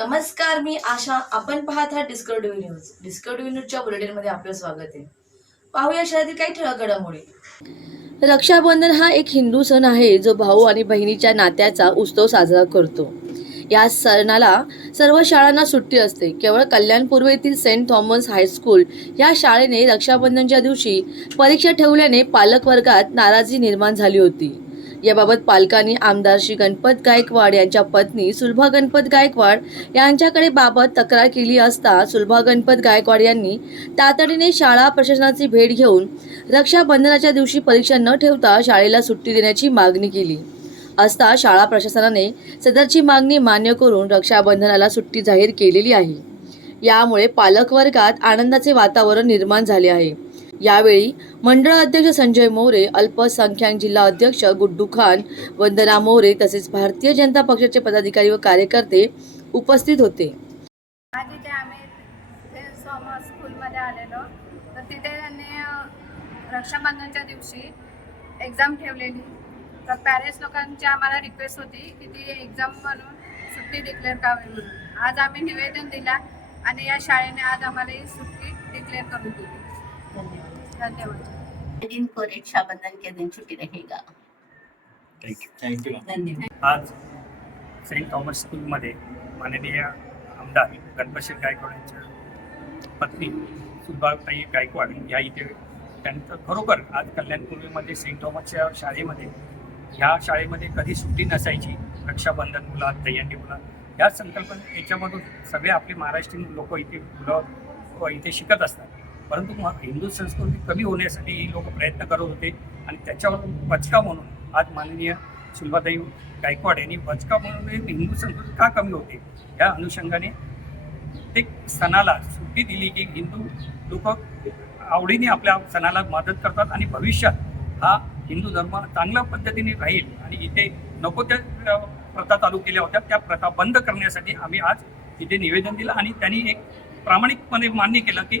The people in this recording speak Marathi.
नमस्कार मी आशा. आपण पाहत आहात डिस्कवरी न्यूज डिस्कवरी न्यूजच्या बुलेटिनमध्ये आपलं स्वागत आहे. पाहूया शहरातील काही ठळक घडामोडी रक्षाबंधन हा एक हिंदू सण आहे जो भाऊ आणि बहिणीच्या नात्याचा उत्सव साजरा करतो. या सणाला सर्व शाळांना सुट्टी असते. केवळ कल्याणपूर्व येथील सेंट थॉमस हायस्कूल या शाळेने रक्षाबंधनच्या दिवशी परीक्षा ठेवल्याने पालक वर्गात नाराजी निर्माण झाली होती. याबाबत पालकांनी आमदार श्री गणपत गायकवाड यांच्या पत्नी सुलभा गणपत गायकवाड यांच्याकडे बाबत तक्रार केली असता सुलभा गणपत गायकवाड यांनी तातडीने शाळा प्रशासनाची भेट घेऊन रक्षाबंधनाच्या दिवशी परीक्षा न ठेवता शाळेला सुट्टी देण्याची मागणी केली. असता शाळा प्रशासनाने सदरची मागणी मान्य करून रक्षाबंधनाला सुट्टी जाहीर केलेली आहे. यामुळे पालक वर्गात आनंदाचे वातावरण निर्माण झाले आहे. यावेळी मंडळ अध्यक्ष संजय मोरे अल्पसंख्याक जिल्हा अध्यक्ष गुड्डू खान वंदना मोरे तसेच भारतीय जनता पक्षाचे पदाधिकारी व कार्यकर्ते उपस्थित होते. आज इथे आम्ही ते स्कूलमध्ये आलेलो तर तिथे त्यांनी रक्षाबंधनच्या दिवशी एक्झाम ठेवलेली. तर पॅरेंट्स लोकांची आम्हाला रिक्वेस्ट होती की ती एक्झाम म्हणून सुट्टी डिक्लेअर करावी म्हणून. आज आम्ही निवेदन दिला आणि या शाळेने आज आम्हाला ही सुट्टी डिक्लेअर करून दिली. धन्यवाद. दिन को रक्षाबंधन के दिन छुट्टी रहेगा थँक्यू थँक्यू धन्यवाद. आज सेंट थॉमस स्कूलमध्ये माननीय आमदार गणपतश्री गायकवाड यांच्या पत्नी सुभाताई गायकवाड ह्या इथे त्यांचं खरोखर आज कल्याणपूर्वीमध्ये सेंट थॉमसच्या शाळेमध्ये ह्या शाळेमध्ये कधी सुट्टी नसायची रक्षाबंधन मुला दह्यांडी मुला ह्या संकल्पना याच्यामधून सगळे आपले महाराष्ट्रीयन लोक इथे मुलं व इथे शिकत असतात. परंतु मग हिंदू संस्कृती कमी होण्यासाठी लोक प्रयत्न करत होते. आणि त्याच्यावर बचका म्हणून आज माननीय शिल्पाताई गायकवाड यांनी बचका म्हणून हिंदू संस्कृती का कमी होते? या अनुषंगाने प्रत्येक सणाला सुट्टी दिली की हिंदू लोक आवडीने आपल्या सणाला मदत करतात आणि भविष्यात हा हिंदू धर्म चांगल्या पद्धतीने राहील आणि इथे नको त्या प्रथा चालू केल्या होत्या त्या प्रथा बंद करण्यासाठी आम्ही आज इथे निवेदन दिलं आणि त्यांनी एक प्रामाणिकपणे मान्य केलं की